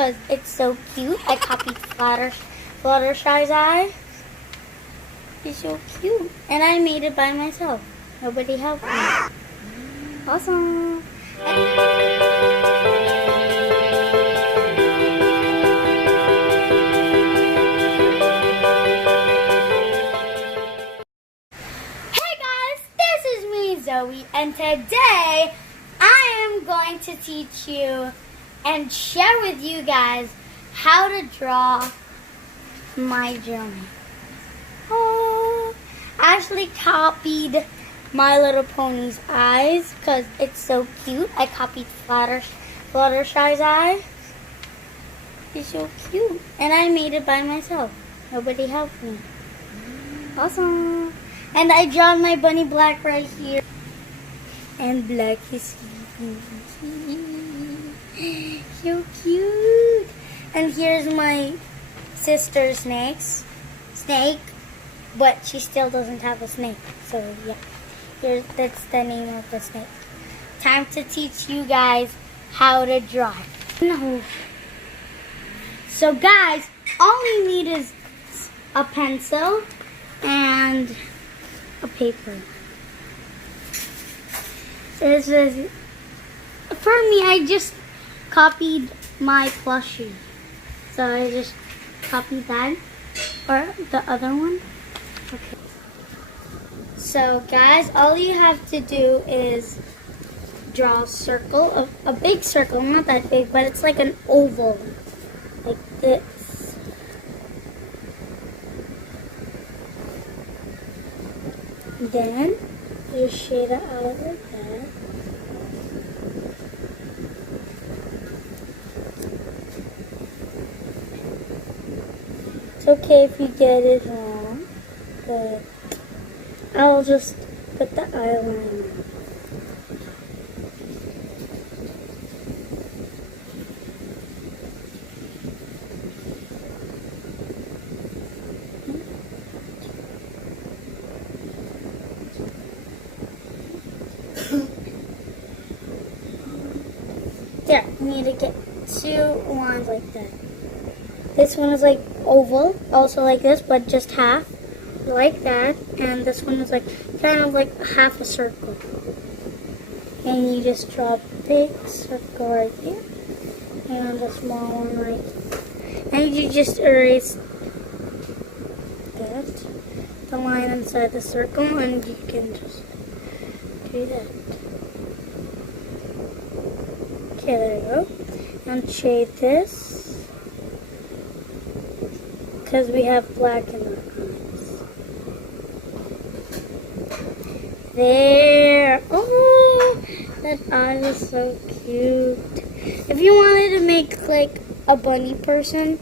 because it's so cute. I copied Fluttershy's eye. It's so cute. And I made it by myself. Nobody helped me. Awesome. Hey guys, this is me, Zoe, and today I am going to teach you and share with you guys how to draw my journey. Oh, I actually copied My Little Pony's eyes because it's so cute. I copied Fluttershy's eye. It's so cute. And I made it by myself. Nobody helped me. Awesome. And I drawn my bunny Black right here. And Black is so cute. And here's my sister Snake, but she still doesn't have a snake. So yeah, that's the name of the snake. Time to teach you guys how to draw. No. So guys, all you need is a pencil and a paper. This is, for me, I just copied my plushie. So I just copied that, or the other one. Okay. So guys, all you have to do is draw a circle, a big circle, not that big, but it's like an oval, like this. Then you shade it out like that. It's okay if you get it wrong, but I'll just put the eyeliner. There, you need to get two ones like that. This one is like oval, also like this, but just half, like that. And this one is like kind of like half a circle. And you just draw a big circle right here, and the small one right here. And you just erase that, the line inside the circle, and you can just do that. Okay, there you go. And shade this, because we have black in our eyes. There. Oh, that eye is so cute. If you wanted to make like a bunny person,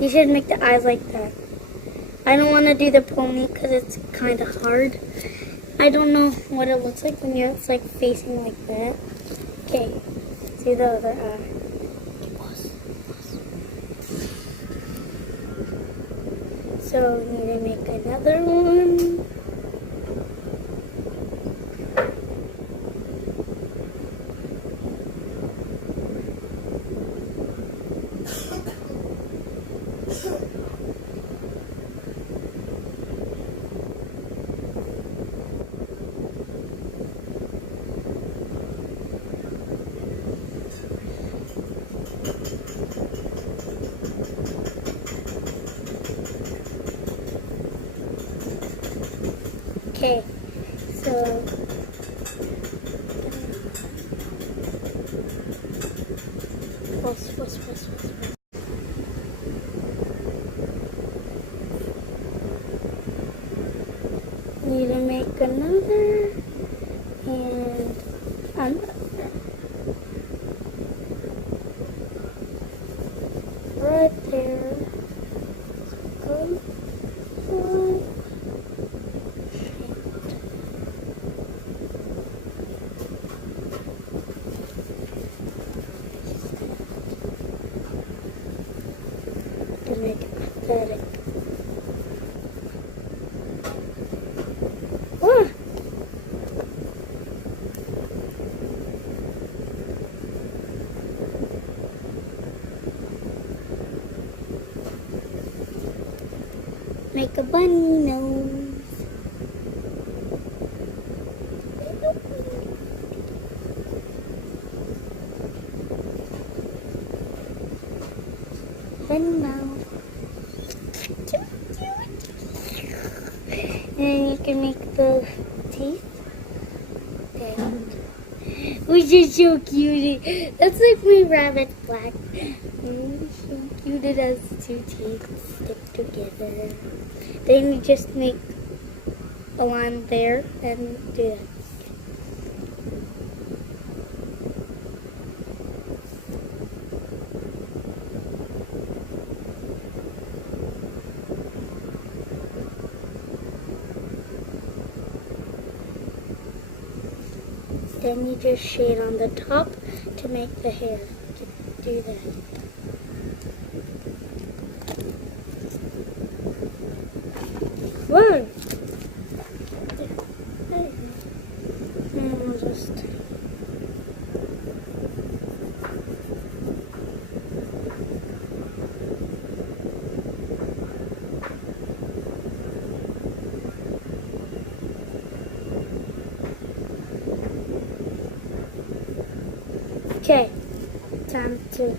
you should make the eyes like that. I don't want to do the pony because it's kind of hard. I don't know what it looks like when it's like facing like that. Okay, see the other eye. So we need to make another one. Okay, so pause. Need to make another and another. Right there. Good. To make it pathetic. Ah. make a bunny nose. Bunny mouth. And then you can make the teeth. Which is so cute. That's like my rabbit black. It's so cute. It has two teeth stick together. Then you just make a line there and do that. Then you just shade on the top to make the hair. To do that. Whoa! And we'll just... Okay, time to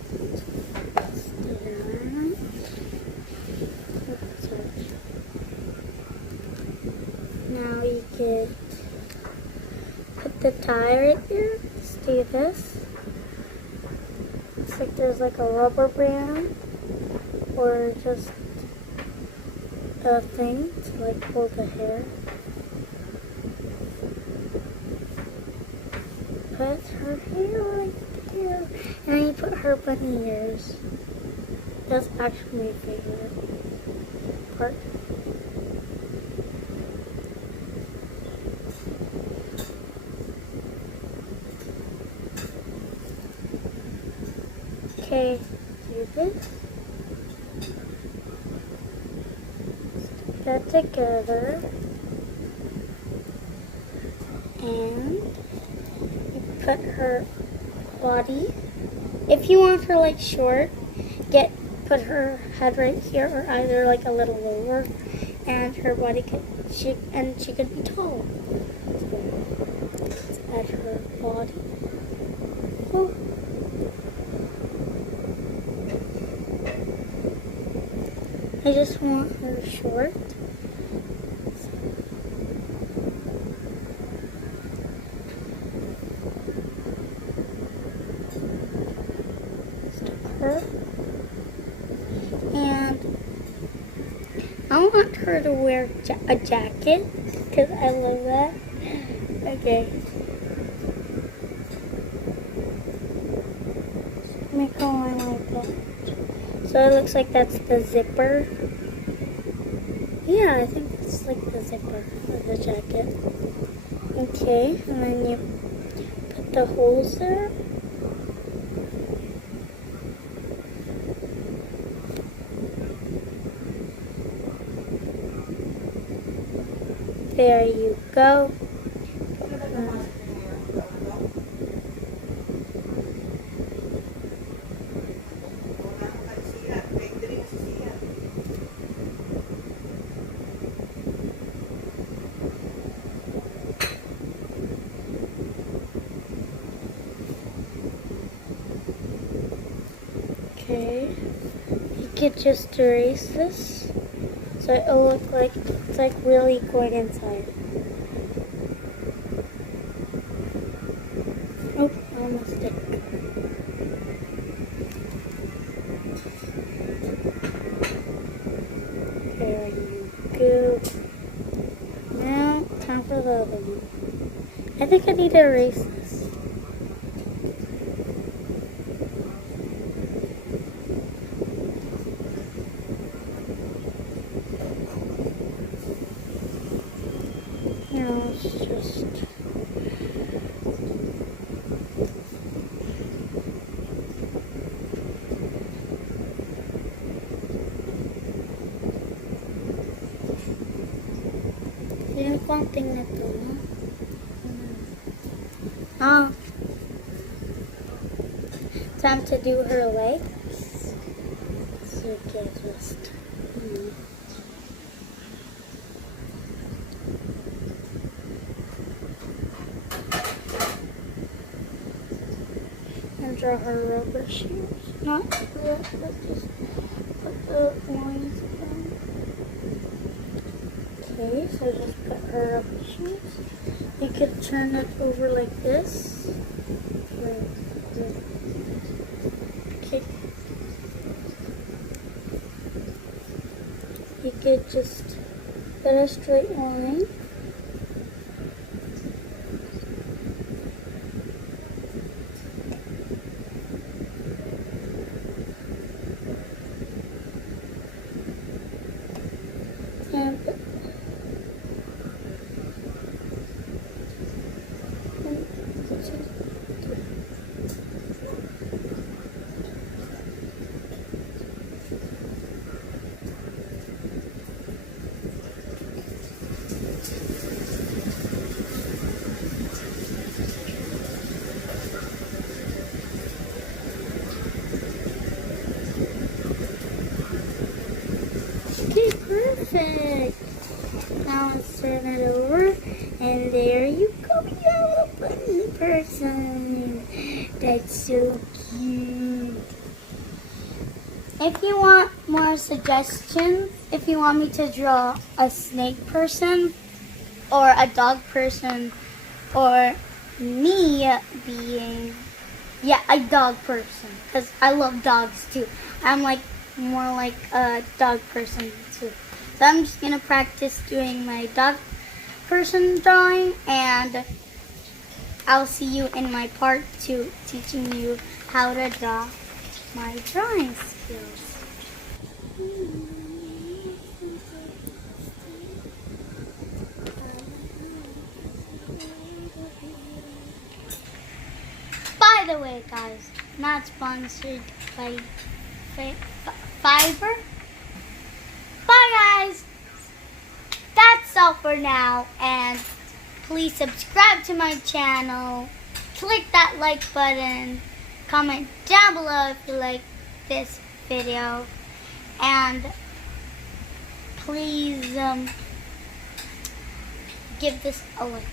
now you can put the tie right there. Let's do this. Looks like there's like a rubber band or just a thing to like pull the hair. Put her hair right there. And then you put her bunny ears. That's actually my favorite part. Okay, do this. Stick that together. And you put her body. If you want her like short, put her head right here or either like a little lower, and her body she could be tall. So let's add her body. Oh. I just want her short. Stick her. And I want her to wear a jacket because I love that. Okay. Make a line like that. So it looks like that's the zipper. Yeah, I think it's like the zipper of the jacket. Okay, and then you put the holes there. There you go. Okay, you could just erase this so it'll look like it's like really going inside. Oh, almost stick. There you go. Now, time for the other one. I think I need to erase this. Now let's just... Yung konting na to, no? Time to do her legs. So you can just... draw her rubber shoes. Not yet, but just put the lines down. Okay, so just put her rubber shoes. You could turn it over like this. Okay. You could just put a straight line. And put okay, perfect. Now let's turn it over, and there you go. You have a bunny person. That's so cute. If you want more suggestions, if you want me to draw a snake person, or a dog person, or me being, yeah, a dog person, because I love dogs too. I'm like more like a dog person too. So I'm just gonna practice doing my dog person drawing, and I'll see you in my part 2 teaching you how to draw my drawing skills. By the way, guys, not sponsored by Fiverr. Bye, guys. That's all for now, and please subscribe to my channel. Click that like button. Comment down below if you like this video, and please give this a like.